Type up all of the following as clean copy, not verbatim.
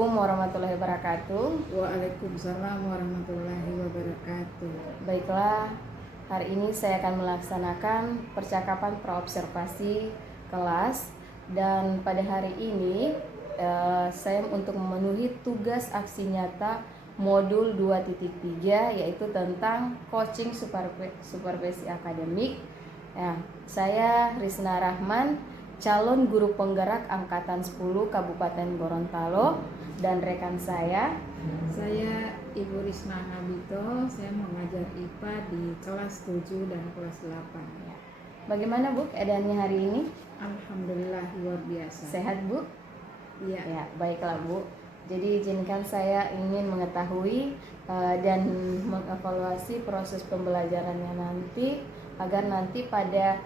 Assalamualaikum warahmatullahi wabarakatuh. Waalaikumsalam warahmatullahi wabarakatuh. Baiklah, hari ini saya akan melaksanakan percakapan praobservasi kelas. Dan pada hari ini saya untuk memenuhi tugas aksi nyata modul 2.3, yaitu tentang coaching supervisi akademik. Saya Risna Rahman, calon guru penggerak angkatan 10 Kabupaten Gorontalo, dan rekan saya Ibu Risna Habito, saya mengajar IPA di kelas 7 dan kelas 8. Bagaimana Bu keadaannya hari ini? Alhamdulillah luar biasa. Sehat Bu? Iya. Ya, baiklah Bu. Jadi izinkan saya ingin mengetahui dan mengevaluasi proses pembelajarannya nanti, agar nanti pada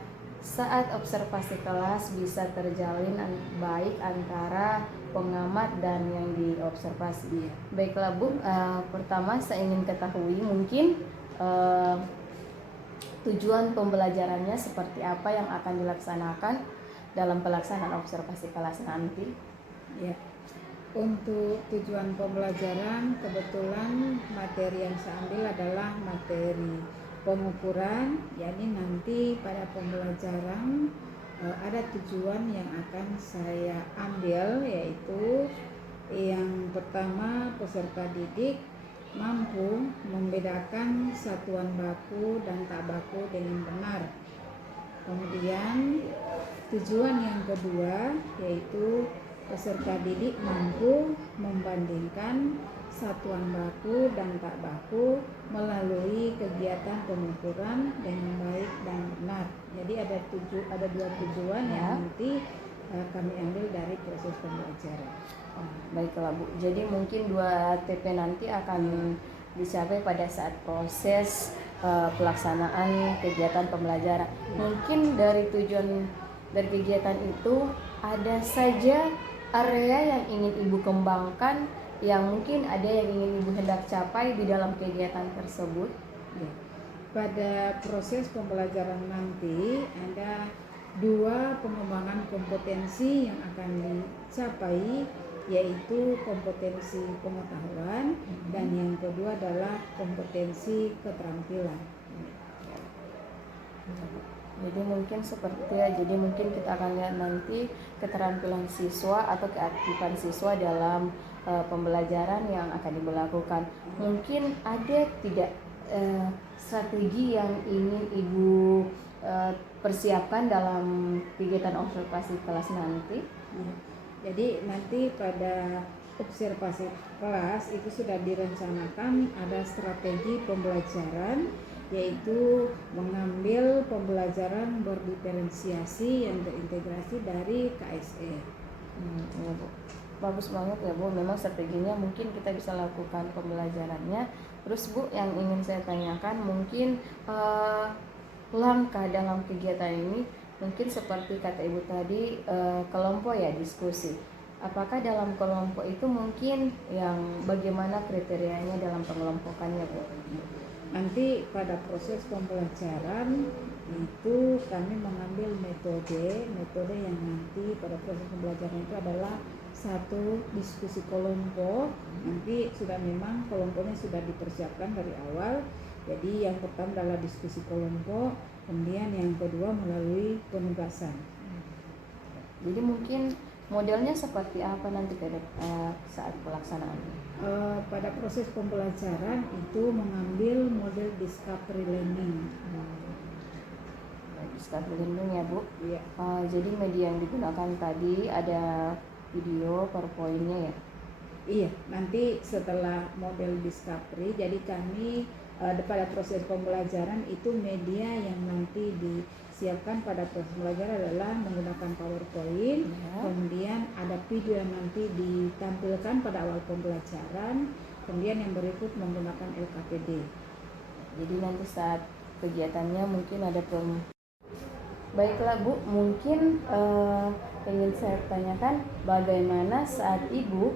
saat observasi kelas bisa terjalin baik antara pengamat dan yang diobservasi. Baiklah Bu, pertama saya ingin ketahui mungkin tujuan pembelajarannya seperti apa yang akan dilaksanakan dalam pelaksanaan observasi kelas nanti. Ya. Untuk tujuan pembelajaran, kebetulan materi yang saya ambil adalah materi pengukuran, yakni nanti pada pembelajaran ada tujuan yang akan saya ambil, yaitu yang pertama, peserta didik mampu membedakan satuan baku dan tak baku dengan benar. Kemudian tujuan yang kedua yaitu peserta didik mampu membandingkan satuan baku dan tak baku melalui kegiatan pengukuran dengan baik dan benar. Jadi ada dua tujuan yang nanti kami ambil dari proses pembelajaran. Baiklah Bu, jadi mungkin 2 TP nanti akan dicapai pada saat proses pelaksanaan kegiatan pembelajaran. Mungkin dari tujuan dari kegiatan itu ada saja area yang ingin Ibu kembangkan, yang mungkin ada yang ingin Ibu hendak capai di dalam kegiatan tersebut. Ya. Pada proses pembelajaran nanti ada 2 pengembangan kompetensi yang akan dicapai, yaitu kompetensi pengetahuan dan yang kedua adalah kompetensi keterampilan. Jadi mungkin kita akan lihat nanti keterampilan siswa atau keaktifan siswa dalam pembelajaran yang akan dilakukan. Mungkin ada tidak strategi yang ingin Ibu persiapkan dalam kegiatan observasi kelas nanti? Jadi nanti pada observasi kelas itu sudah direncanakan ada strategi pembelajaran, yaitu mengambil pembelajaran berdiferensiasi yang terintegrasi dari KSE. Ya Bu, bagus banget ya Bu. Memang strateginya mungkin kita bisa lakukan pembelajarannya. Terus Bu, yang ingin saya tanyakan mungkin langkah dalam kegiatan ini, mungkin seperti kata Ibu tadi, kelompok ya, diskusi. Apakah dalam kelompok itu mungkin yang bagaimana kriterianya dalam pengelompokannya Bu? Nanti pada proses pembelajaran itu kami mengambil metode yang nanti pada proses pembelajaran itu adalah 1 diskusi kelompok. Nanti memang kelompoknya sudah dipersiapkan dari awal. Jadi yang pertama adalah diskusi kelompok, kemudian yang kedua melalui penugasan. Jadi mungkin modelnya seperti apa nanti saat pelaksanaan? Pada proses pembelajaran itu mengambil model discovery learning. Discovery learning ya Bu? Iya. Jadi media yang digunakan tadi ada video, PowerPoint-nya ya? Iya, nanti setelah model discovery, jadi kami pada proses pembelajaran itu media yang nanti disiapkan pada proses pembelajaran adalah menggunakan PowerPoint, kemudian ada video yang nanti ditampilkan pada awal pembelajaran, kemudian yang berikut menggunakan LKPD. Jadi nanti saat kegiatannya mungkin ada Baiklah Bu, mungkin ingin saya tanyakan bagaimana saat Ibu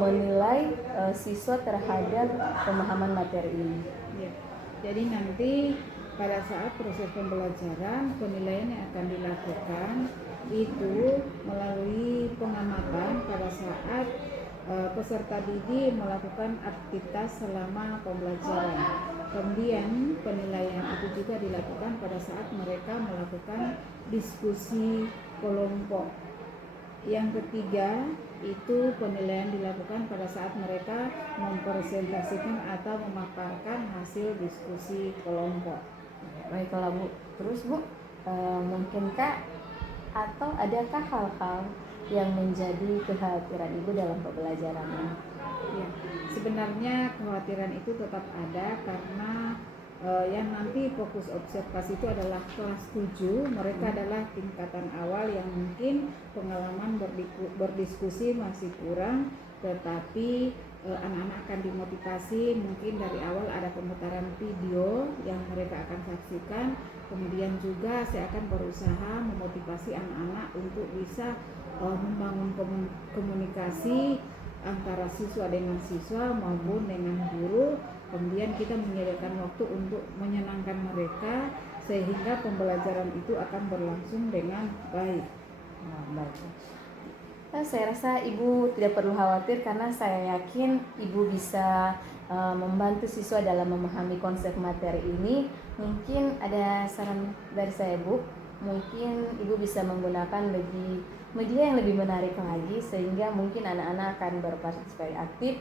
menilai siswa terhadap pemahaman materi ini? Ya. Jadi nanti pada saat proses pembelajaran penilaian yang akan dilakukan itu melalui pengamatan pada saat peserta didik melakukan aktivitas selama pembelajaran. Kemudian penilaian itu juga dilakukan pada saat mereka melakukan diskusi kelompok. Yang ketiga, itu penilaian dilakukan pada saat mereka mempresentasikan atau memaparkan hasil diskusi kelompok. Baiklah Bu, terus Bu, mungkinkah atau adakah hal-hal yang menjadi kekhawatiran Ibu dalam pembelajaran ini? Ya, sebenarnya kekhawatiran itu tetap ada karena yang nanti fokus observasi itu adalah kelas 7. Mereka adalah tingkatan awal yang mungkin pengalaman berdiskusi masih kurang, tetapi anak-anak akan dimotivasi. Mungkin dari awal ada pemutaran video yang mereka akan saksikan. Kemudian juga saya akan berusaha memotivasi anak-anak untuk bisa membangun komunikasi antara siswa dengan siswa maupun dengan guru. Kemudian kita menyediakan waktu untuk menyenangkan mereka sehingga pembelajaran itu akan berlangsung dengan baik. Baik. Saya rasa Ibu tidak perlu khawatir karena saya yakin Ibu bisa membantu siswa dalam memahami konsep materi ini. Mungkin ada saran dari saya Bu, mungkin Ibu bisa menggunakan media yang lebih menarik lagi sehingga mungkin anak-anak akan berpartisipasi aktif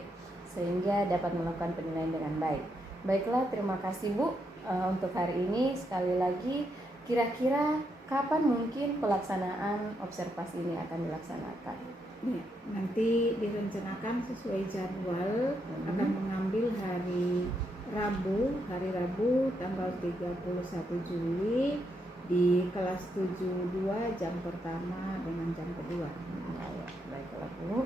sehingga dapat melakukan penilaian dengan baik. Baiklah, terima kasih Bu untuk hari ini. Sekali lagi, kira-kira kapan mungkin pelaksanaan observasi ini akan dilaksanakan? Ya, nanti direncanakan sesuai jadwal akan mengambil hari Rabu tanggal 31 Juli di kelas 72 jam pertama dengan jam kedua. Baiklah Bu.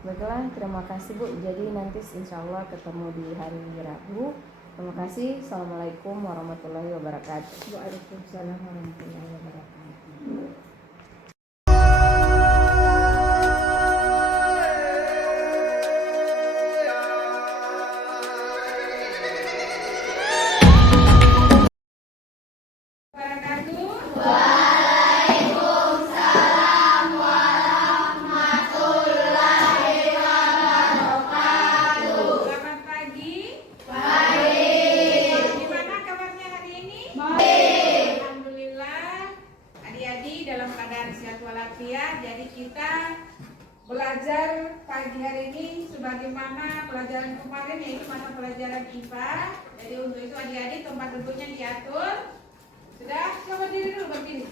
Baiklah, terima kasih Bu. Jadi nanti insya Allah ketemu di hari Rabu. Terima kasih. Assalamualaikum warahmatullahi wabarakatuh. Waalaikumsalam warahmatullahi wabarakatuh. Jadi kita belajar pagi hari ini sebagaimana pelajaran kemarin, yaitu mata pelajaran IPA. Jadi untuk itu adik-adik tempat duduknya diatur. Sudah, coba diri dulu, berdiri.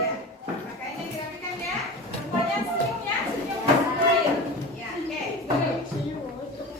Ya, makanya dirapikan ya. Semuanya senyum ya, senyum smile. Ya, oke, duduk.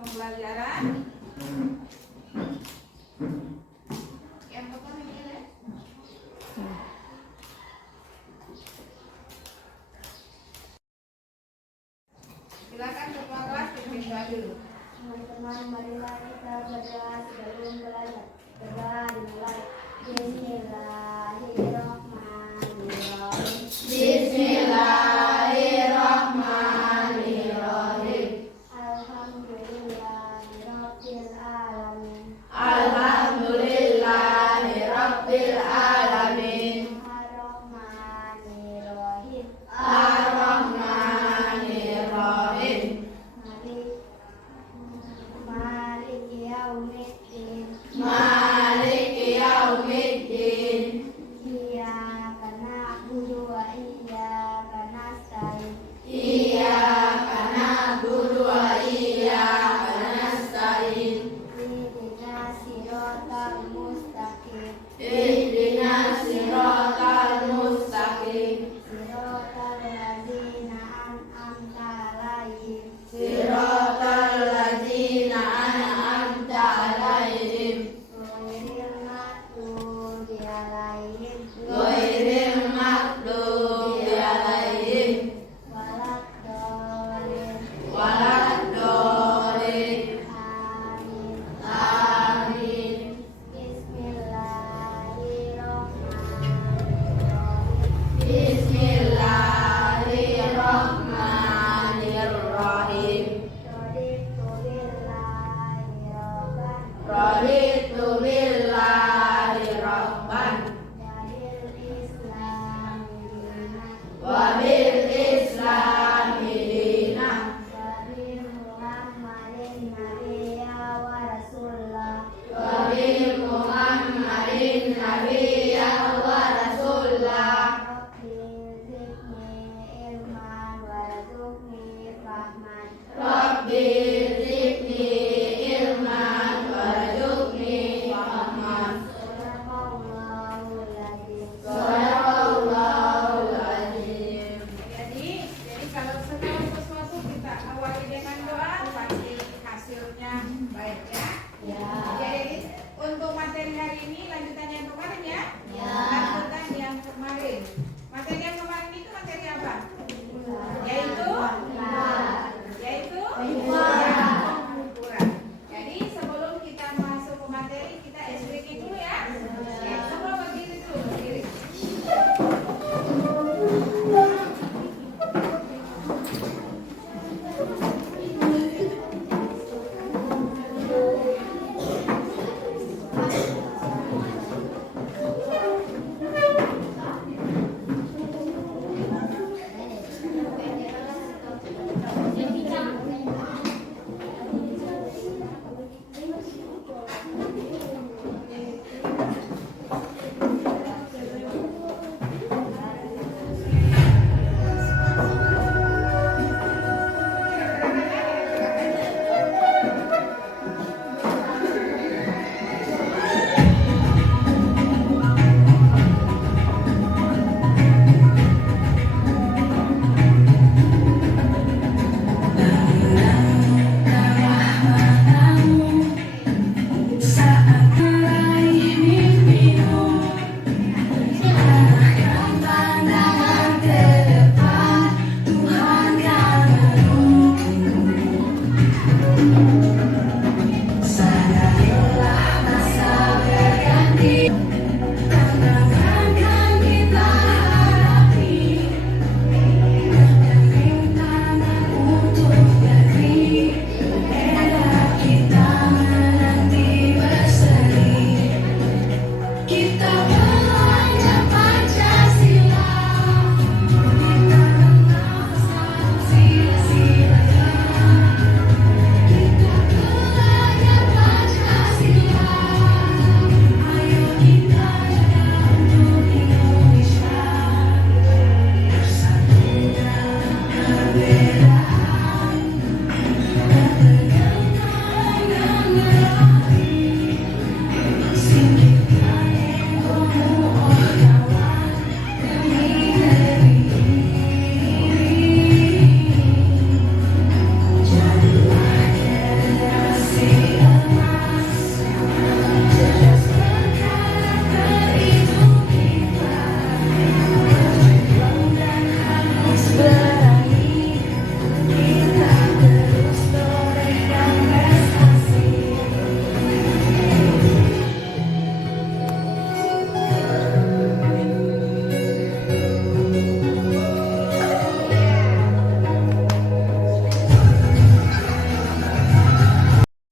Pembelajaran yang pertama ini ya. Silakan ketua kelas pimpin doa dulu. Teman-teman, marilah kita berdoa sebelum belajar. Berdoa dimulai. Bismillahirrahmanirrahim. Bismillahirrahmanirrahim. Alhamdulillahirabbil alamin. Ar-Rahmanirrahim. Ar-Rahmanirrahim. Maliki yaumiddin. Maliki yaumiddin. Iyyaka na'budu wa iyyaka nasta'in. Iyyaka na'budu wa iyyaka nabiyya wa rasulallah. Wa bi Muhammadin nabiyyan wa rasulah. Rabbi zidni ilman warzuqni fahman. Shadaqallahul azim. Jadi kalau segala sesuatu kita awali dengan doa, pasti hasilnya baik ya. Jadi untuk materi hari ini lanjutan yang kemarin ya. Lanjutan yang kemarin. Materi yang kemarin itu materi apa? Yaitu pengukuran. Jadi sebelum kita masuk ke materi, kita SPK dulu ya. Oke, semua berdiri dulu, berdiri.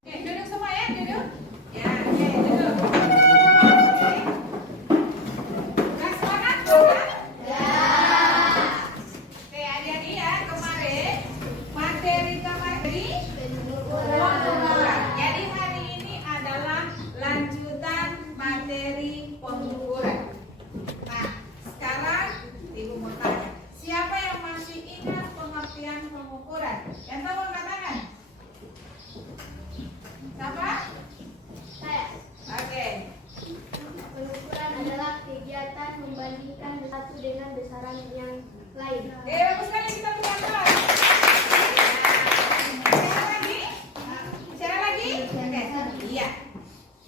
Duduk semua ya, duduk. Ya, duduk. Udah semangat, bukan? Oke, adik-adik ya, kemarin materi pengukuran. Jadi hari ini adalah lanjutan materi pengukuran. Nah, sekarang Ibu mau tanya, siapa yang masih ingat pengertian pengukuran? Yang tahu angkat tangan? Siapa? Saya. Oke. Pengukuran adalah kegiatan membandingkan satu dengan besaran yang lain. Bagus sekali kita bukan kelas. Bicara lagi? Bicara lagi? Oke. Iya.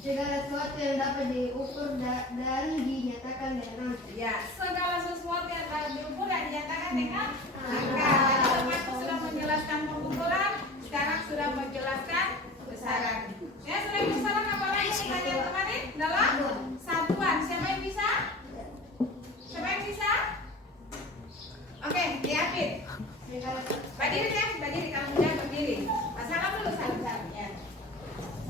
Segala sesuatu yang dapat diukur dan dinyatakan dengan angka. Ya, segala sesuatu yang dapat diukur dan dinyatakan dengan angka. Tadi temanku sudah menjelaskan pengukuran, sekarang sudah menjelaskan besaran. Ya, selain besaran apa lagi pertanyaan kemarin? Dalam satuan. Siapa yang bisa? Siapa yang bisa? Oke, diapit. Berdiri ya, berdiri. Kamu jangan berdiri. Salam dulu, salam ya.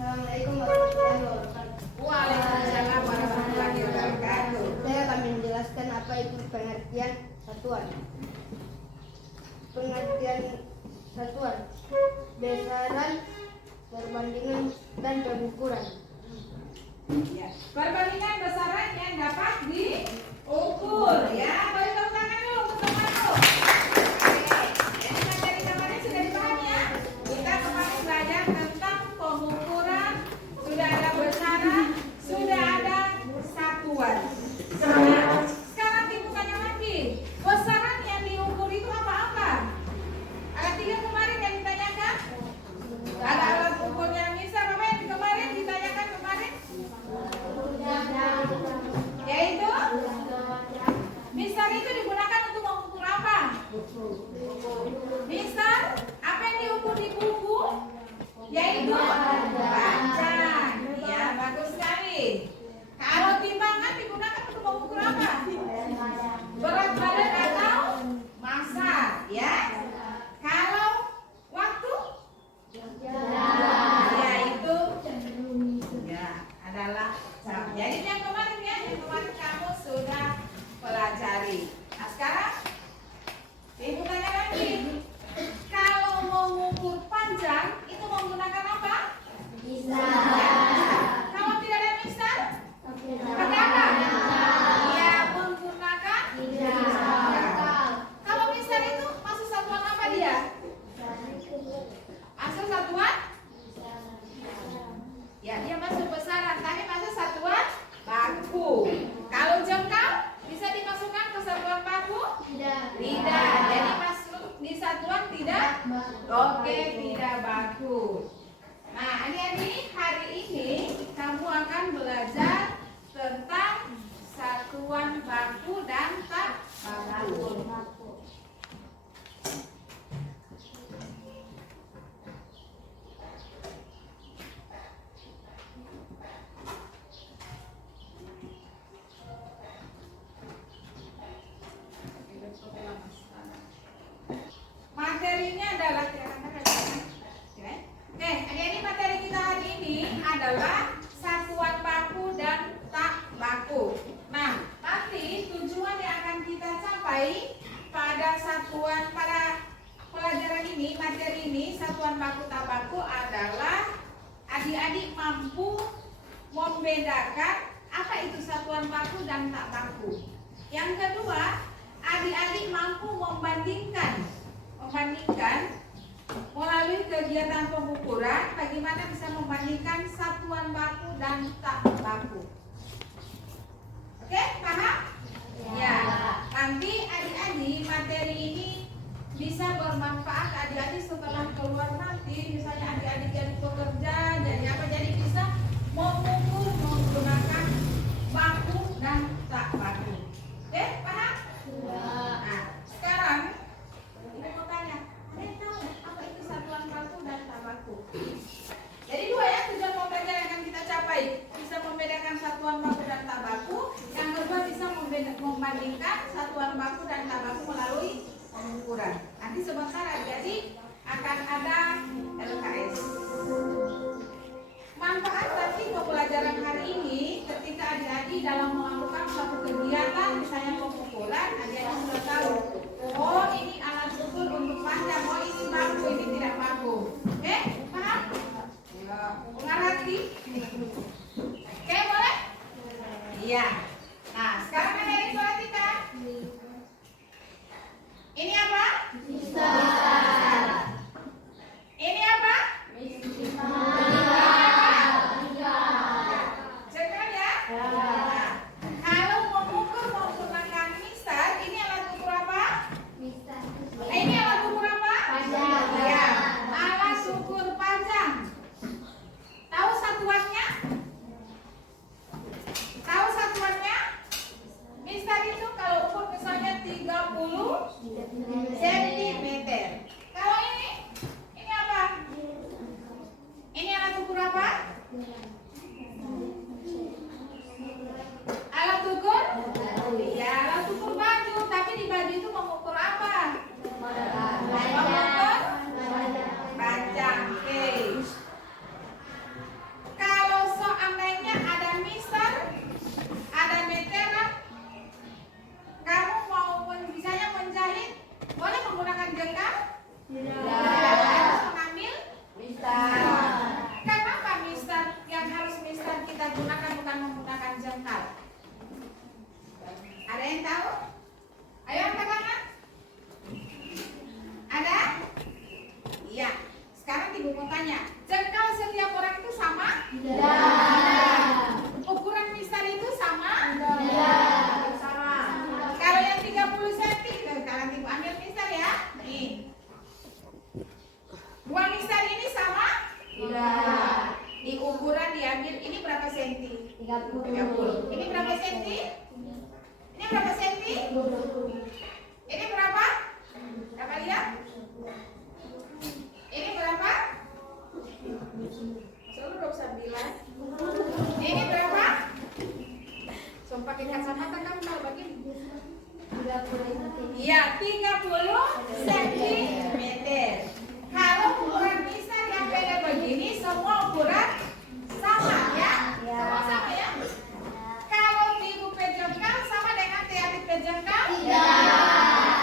Assalamualaikum warahmatullahi wabarakatuh. Waalaikumsalam warahmatullahi wabarakatuh. Saya akan menjelaskan apa itu pengertian satuan. Pengertian satuan besaran pengukuran. Ya. Perbandingan besaran yang dapat diukur ya. Beri tepuk tangan dulu untuk teman-teman. Oke. Jadi materi kemarin sudah dipahami ya. Kita kemarin belajar tentang pengukuran, sudah ada besaran, sudah ada satuan. Nah, sekarang dibukannya lagi. Besaran yang diukur itu apa-apa? Ada 3 kemarin yang ditanyakan. Ada alat ukurnya. Misal apa yang kemarin ditanyakan kemarin? Yaitu misal itu digunakan untuk mengukur apa? Misal apa yang diukur di buku? Yaitu panjang. Ya, bagus sekali. Kalau timbangan digunakan untuk mengukur apa? Berat badan atau massa, ya. Kalau waktu? Ya, itu ya adalah jam. Jadi yang kemarin ya, yang kemarin kamu sudah pelajari. Nah, sekarang ibu tanya lagi. Kalau mau mengukur panjang itu menggunakan apa? Kalau tidak ada mixer, pakai apa? Iya, menggunakan kalau mixer itu masuk satuan apa dia? Masuk satuan? Ya, dia masuk besaran, tapi masuk satuan baku. Kalau jengkal bisa dimasukkan ke satuan baku? Tidak. Jadi masuk di satuan tidak? Oke, tidak baku. Nah, adik-adik, hari ini kamu akan belajar tentang satuan baku dan tak baku. Materinya adalah adik-adik, materi kita hari ini adalah satuan baku dan tak baku. Nah, nanti tujuan yang akan kita capai pada pelajaran ini, materi ini, satuan baku tak baku adalah adik-adik mampu membedakan apa itu satuan baku dan tak baku. Yang kedua, adik-adik mampu membandingkan melalui kegiatan pengukuran bagaimana bisa membandingkan satuan baku dan tak baku. Oke, paham? Ya. Nanti adik-adik materi ini bisa bermanfaat adik-adik setelah keluar nanti, misalnya adik-adik jadi pekerja, jadi apa, jadi bisa mengukur menggunakan baku dan tak baku. Oke, paham? Nah, sekarang ibu mau tanya, kalian tahu apa itu satuan baku dan tak baku? Jadi 2 ya tujuan pembelajaran yang akan kita capai, bisa membedakan satuan baku dan tak baku. Yang kedua bisa membandingkan satuan baku dan tak baku melalui pengukuran. Nanti sebentar adik-adik akan ada LKS. Manfaat nanti pembelajaran hari ini ketika adik-adik dalam melakukan suatu kegiatan, misalnya pengukuran, adik-adik sudah tahu, oh ini alat ukur untuk panjang, oh ini baku, ini tidak baku. Oke, paham? Mengerti? Oke, boleh? Iya. Nah, sekarang adik-adik perhatikan. Ini apa? 30. Ini berapa senti? Ini berapa senti? Ini berapa? Dapat lihat? Ini berapa? Selalu 29. Ini berapa? So pakai kacamata kamu kalau begini. Iya, 30 cm. Kalau ukuran misal yang beda begini, semua ukuran sama ya? Semua sama ya? Kalau tibu pejengkal sama dengan titik pejengkal? Tidak.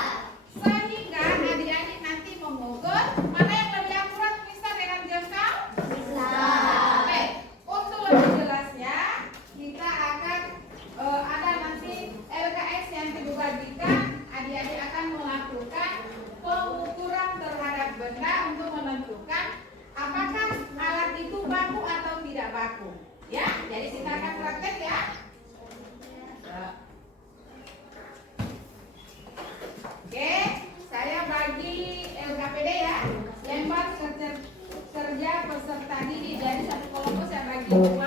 Sehingga adik-adik nanti mengukur mana yang lebih akurat misal dengan jengkal? Oke, untuk lebih jelasnya kita akan ada nanti LKS yang dibagikan. Adik-adik akan melakukan pengukuran terhadap benda untuk menentukan apakah alat itu baku atau tidak baku. Ya, jadi kita akan praktek ya. Oke, saya bagi LKPD ya. Lempar kerja peserta didik. Jadi satu kelompok saya bagi 2.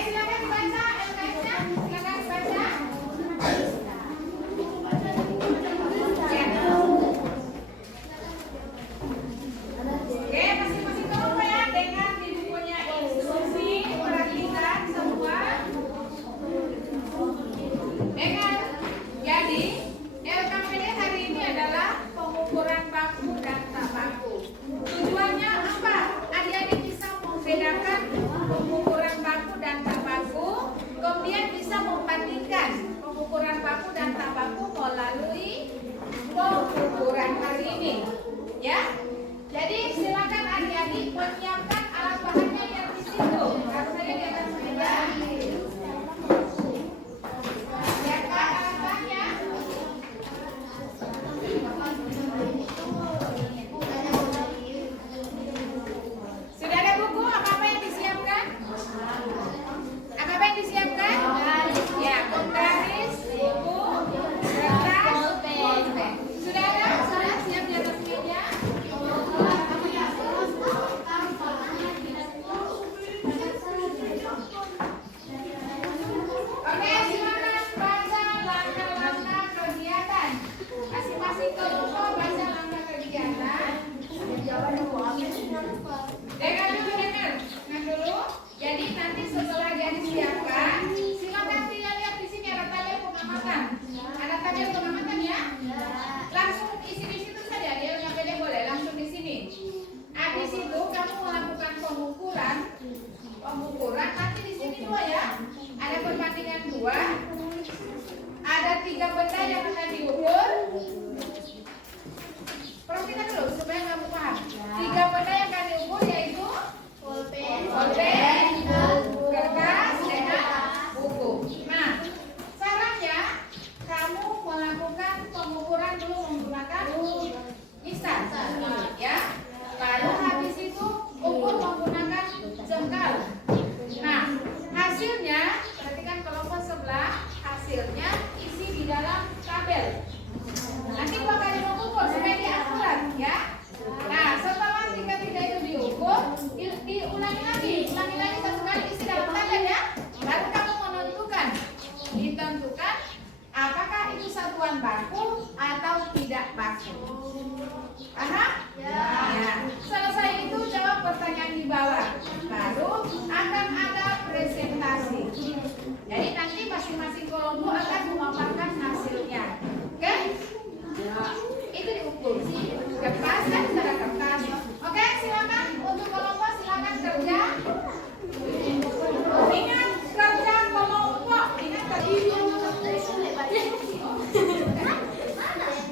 Silakan dibaca LKS-nya. Silakan dibaca. Oke, masing-masing kelompok ya, dengan di bukunya instruksi perhatikan semua. Jadi LKPD hari ini adalah pengukuran baku dan tak baku. Tujuannya apa? Adik-adik bisa membedakan pengukuran baku dan tak baku, kemudian bisa membandingkan pengukuran baku dan tak baku melalui pengukuran hari ini. Ya. Jadi silakan adik-adik menyiapkan alat bahannya yang di situ. Rasanya di atas meja. Siapkan alat bahannya. Sudah ada buku? Apa-apa yang disiapkan? Apa-apa yang disiapkan? Ya, penggaris, buku, kertas, pulpen. Sudah ada? Sudah siap di atas meja? Oke, silakan baca langkah-langkah kegiatan. Masing-masing kelompok baca langkah kegiatan. Dengar dulu. Jadi nanti setelah dia disiapkan, silakan lihat di sini ada tabel pengamatan. Ada tabel pengamatan ya? Langsung isi di situ saja. Dia LKPD boleh langsung di sini. Di situ kamu melakukan pengukuran. Nanti di sini 2 ya. Ada perbandingan 2. Ada 3 benda yang akan diukur. Perhatikan dulu supaya kamu paham. 3 benda yang akan diukur yaitu pulpen, kertas, dengan buku. Nah, caranya kamu melakukan pengukuran dulu menggunakan misal, ya. Lalu habis itu ukur menggunakan jengkal. Nah, hasilnya perhatikan kelompok sebelah, hasilnya isi di dalam tabel. Nanti 2 kali mengukur supaya dia akurat, ya. Nah, setelah 3 itu diukur, diulangi lagi 1 kali isi dalam tabel ya. Baru kamu ditentukan apakah itu satuan baku atau tidak baku. Paham? Ya. Selesai itu jawab pertanyaan di bawah. Baru akan ada presentasi. Jadi nanti masing-masing kelompok akan memaparkan hasilnya. Oke? Itu diukur. Kertas kan ada kertas. Oke, silakan untuk kelompok silakan kerja. Ingat kerja kelompok. Ingat tadi.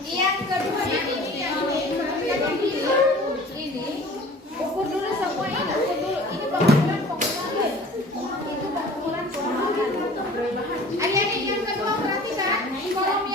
Yang kedua ini ukur dulu semua ini. Ukur dulu. Ini pengumpulan. Itu pengumpulan. Adik-adik yang kedua perhatikan kolom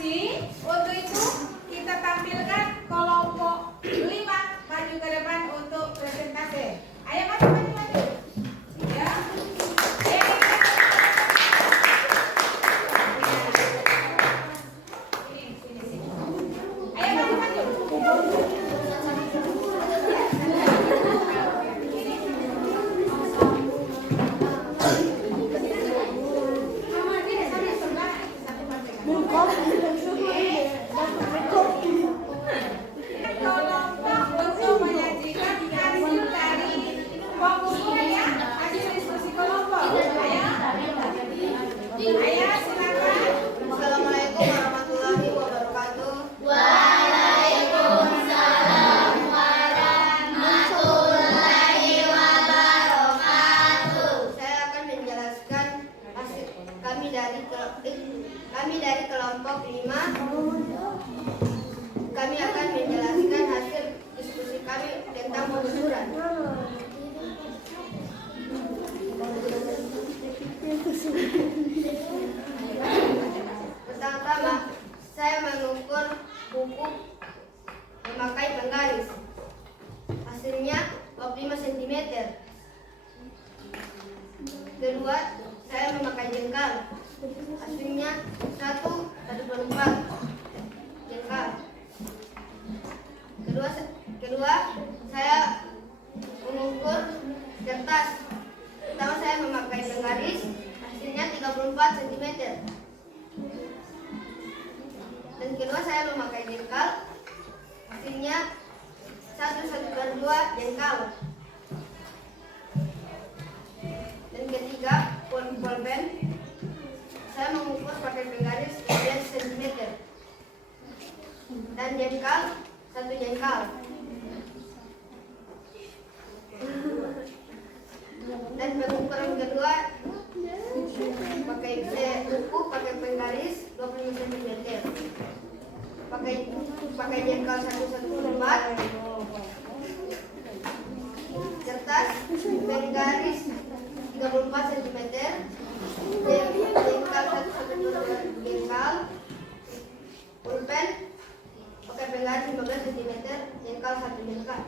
presentasi. Untuk itu kita tampilkan kelompok 5 maju ke depan untuk presentasi. Ayo maju. Ya. Ayo maju. Kelompok untuk menyajikan hasil dari pengukuran ya, hasil diskusi kelompok. Ayo silakan. Assalamualaikum warahmatullahi wabarakatuh. Saya akan menjelaskan hasil kami dari kelompok 5. Kami akan menjelaskan hasil diskusi kami tentang pengukuran. Pertama-tama, saya mengukur buku memakai penggaris. Hasilnya 25 cm. Kedua, saya memakai jengkal. Hasilnya 1/4 jengkal. Kedua, saya mengukur kertas. Pertama, saya memakai penggaris. Hasilnya 34 cm. Dan kedua, saya memakai jengkal. Hasilnya 1/2 jengkal. Dan ketiga, pulpen. Saya mengukur pakai penggaris 9 cm. Dan jengkal 1 jengkal. Dan pengukuran kedua pakai buku pakai penggaris 25 cm. Pakai jengkal 1/4. Kertas penggaris 34 cm. Jengkal 1/2 jengkal. Pulpen pakai penggaris 15 cm. Jengkal 1 jengkal.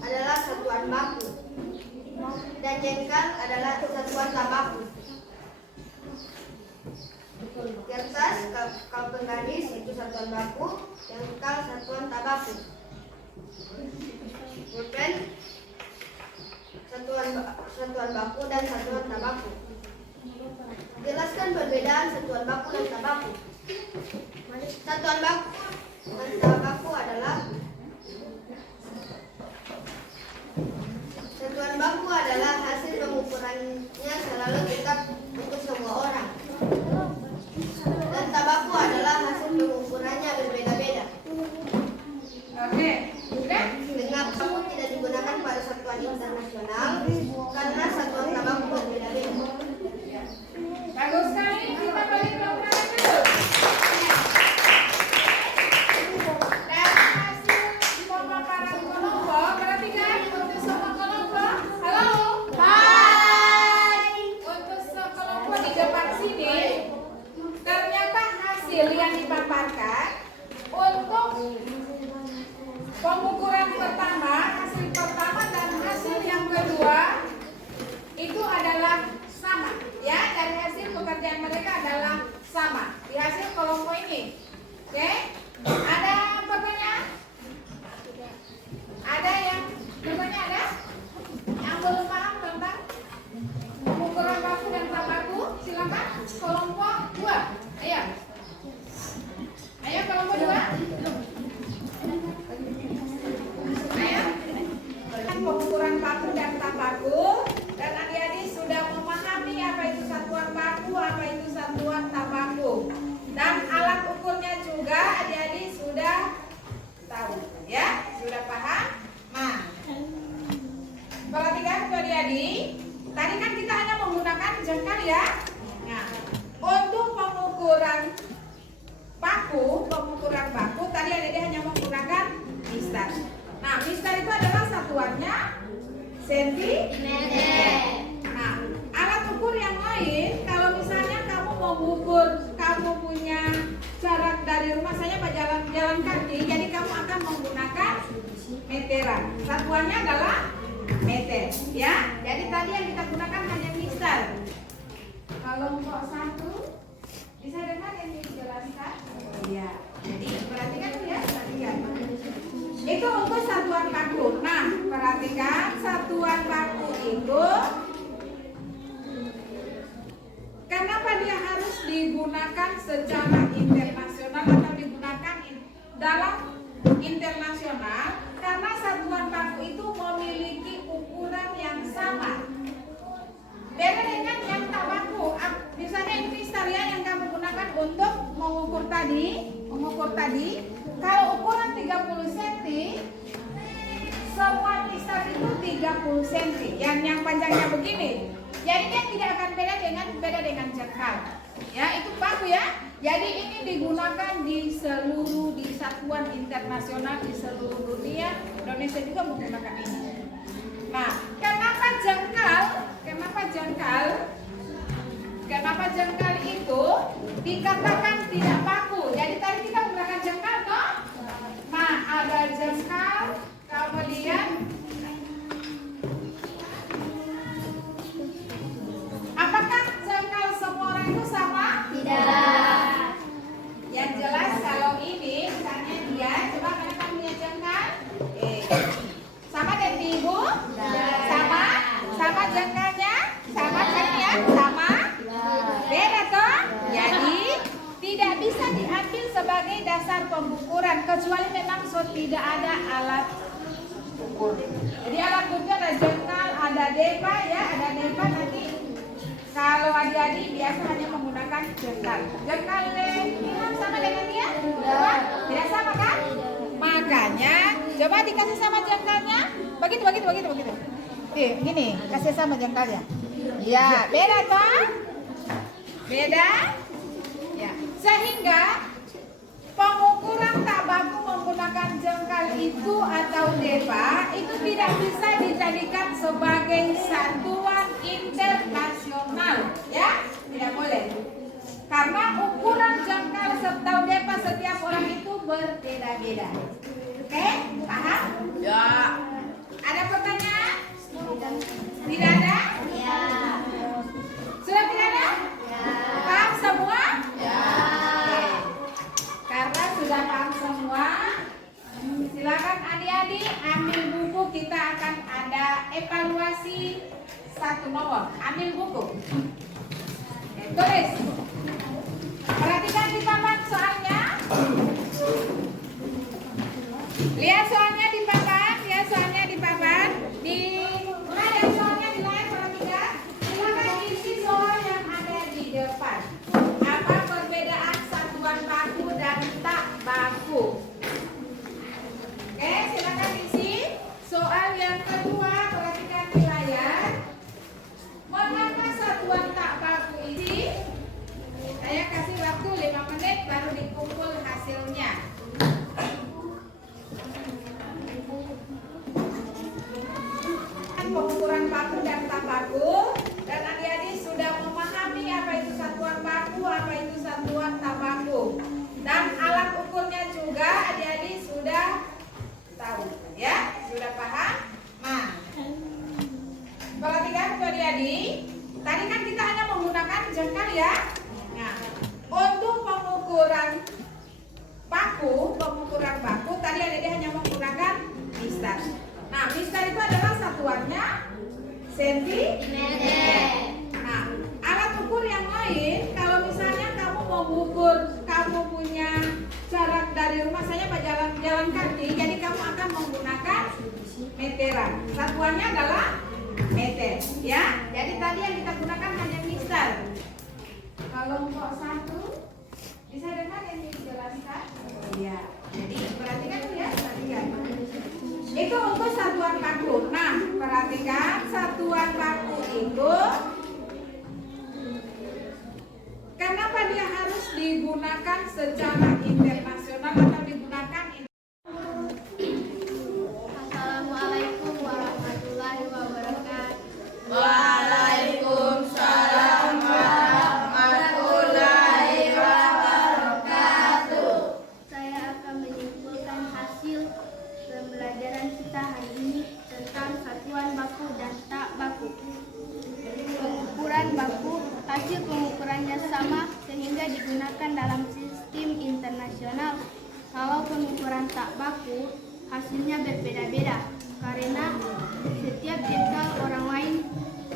Adalah satuan baku dan jengkal adalah satuan tabaku. Kertas kalau penggaris itu satuan baku, jengkal satuan tabaku. Pulpen satuan baku dan satuan tabaku. Jelaskan perbedaan satuan baku dan tabaku. Satuan baku dan tabaku adalah hasil pengukurannya selalu tetap untuk semua orang. Dan tabaku adalah hasil pengukurannya berbeda-beda. Oke, sudah? Mengapa tidak digunakan pada satuan internasional? Karena satuan tabaku berbeda-beda. Bagus sekali, kita balik ke belakang dulu. Dan hasil pemaparan kelompok, perhatikan untuk semua kelompok. Halo? Hai. Untuk sekelompok di depan sini, ternyata hasil yang dipaparkan untuk pengukuran pertama, hasil pertama dan hasil yang kedua itu adalah sama, ya, dari hasil pekerjaan mereka adalah sama di hasil kelompok ini. Oke, ada pertanyaan? Ada yang bertanya? Ada yang belum paham tentang pengukuran baku dan tabaku? Silakan kelompok 2. Ayo kelompok 2. Ayo, pengukuran baku dan tabaku. Dan adik-adik sudah memahami apa itu satuan baku, apa itu satuan tabaku. Dan alat ukurnya juga adik-adik sudah tahu, ya? Sudah paham? Nah, perhatikan adik-adik. Tadi kan kita hanya menggunakan jengkal, ya? Nah, untuk pengukuran baku tadi adik-adik hanya menggunakan mistar. Nah, mister itu adalah satuannya sentimeter. Nah, alat ukur yang lain, kalau misalnya kamu mau mengukur, kamu punya jarak dari rumah saya jalan kaki, jadi kamu akan menggunakan meteran. Satuannya adalah meter, ya. Jadi tadi yang kita gunakan hanya mister. Kelompok 1 bisa dengar yang dijelaskan? Iya. Jadi perhatikan ya, perhatikan. Itu untuk satuan baku. Nah, perhatikan satuan baku itu kenapa dia harus digunakan secara internasional atau digunakan dalam internasional? Karena satuan baku itu memiliki ukuran yang sama. Beda dengan yang tak baku. Misalnya ini mister ya, yang kamu gunakan untuk mengukur tadi, kalau ukuran 30 cm, semua mister itu 30 cm. Yang panjangnya begini. Jadi dia tidak akan beda dengan jengkal. Ya, itu baku ya. Jadi ini digunakan di satuan internasional di seluruh dunia. Indonesia juga menggunakan ini. Nah, kenapa jengkal itu dikatakan tidak baku? Jadi tadi kita menggunakan jengkal toh? Nah, ada jengkal, kemudian apakah jengkal semua orang itu sama? Tidak. Yang jelas kalau ini misalnya dia, coba mereka punya jengkal. Sama dan ibu? Sama jengkalnya? Sama kan ya? Sama? Beda toh? Jadi tidak bisa diambil sebagai dasar pengukuran kecuali memang tidak ada alat ukur. Jadi alat ukurnya ada jengkal, ada depa ya, ada depa nanti. Kalau adik-adik biasa hanya menggunakan jengkal. Jengkal sama dengan dia? Coba, tidak sama kan? Makanya coba dikasih sama jengkalnya. Begitu. Gini, kasih sama jengkalnya. Ya, beda toh? Beda? Ya. Sehingga pengukuran tak baku menggunakan jengkal itu atau depa itu tidak bisa dijadikan sebagai satuan internasional, ya? Tidak boleh. Karena ukuran jengkal atau depa setiap orang itu berbeda-beda. Oke? Paham? Ya. Ada pertanyaan? Tidak ada? Ya. Sudah tidak ada? Ya. Paham semua? Ya. Oke. Karena sudah paham semua, silakan adik-adik ambil buku, kita akan ada evaluasi 1 nomor. Ambil buku. Tulis. Perhatikan di papan soalnya. Lihat soalnya di papan, mulai dari soalnya di layar, perhatikan. Silakan isi soal yang ada di depan. Apa perbedaan satuan baku dan tak baku? Oke, silakan isi. Soal yang kedua, perhatikan di layar. Mengapa satuan tak baku ini? Saya kasih waktu 5 menit baru dikumpul hasilnya. Pengukuran baku dan tak baku, dan adik-adik sudah memahami apa itu satuan baku, apa itu satuan tak baku, dan alat ukurnya juga adik-adik sudah tahu, ya, sudah paham. Nah, perhatikan adik-adik, tadi kan kita hanya menggunakan jengkal ya. Nah, untuk pengukuran baku tadi adik-adik hanya menggunakan mister. Nah, mister itu adalah satuannya sentimeter. Nah, alat ukur yang lain, kalau misalnya kamu mau mengukur, kamu punya jarak dari rumah saya jalan kaki, jadi kamu akan menggunakan meteran. Satuannya adalah meter, ya. Jadi tadi yang kita gunakan hanya mister. Kelompok 1 bisa dengar yang dijelaskan? Iya. Jadi perhatikan ya, perhatikan. Itu untuk satuan baku. Nah, perhatikan satuan baku itu kenapa dia harus digunakan secara internasional atau digunakan digunakan dalam sistem internasional. Kalau pengukuran tak baku, hasilnya berbeda-beda karena setiap jengkal orang lain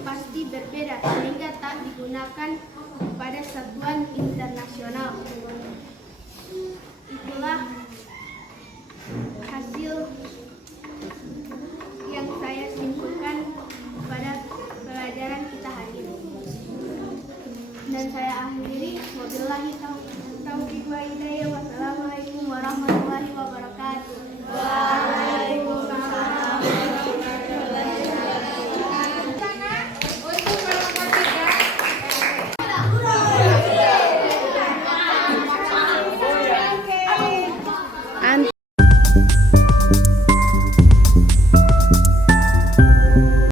pasti berbeda sehingga tak digunakan pada satuan internasional. Itulah hasil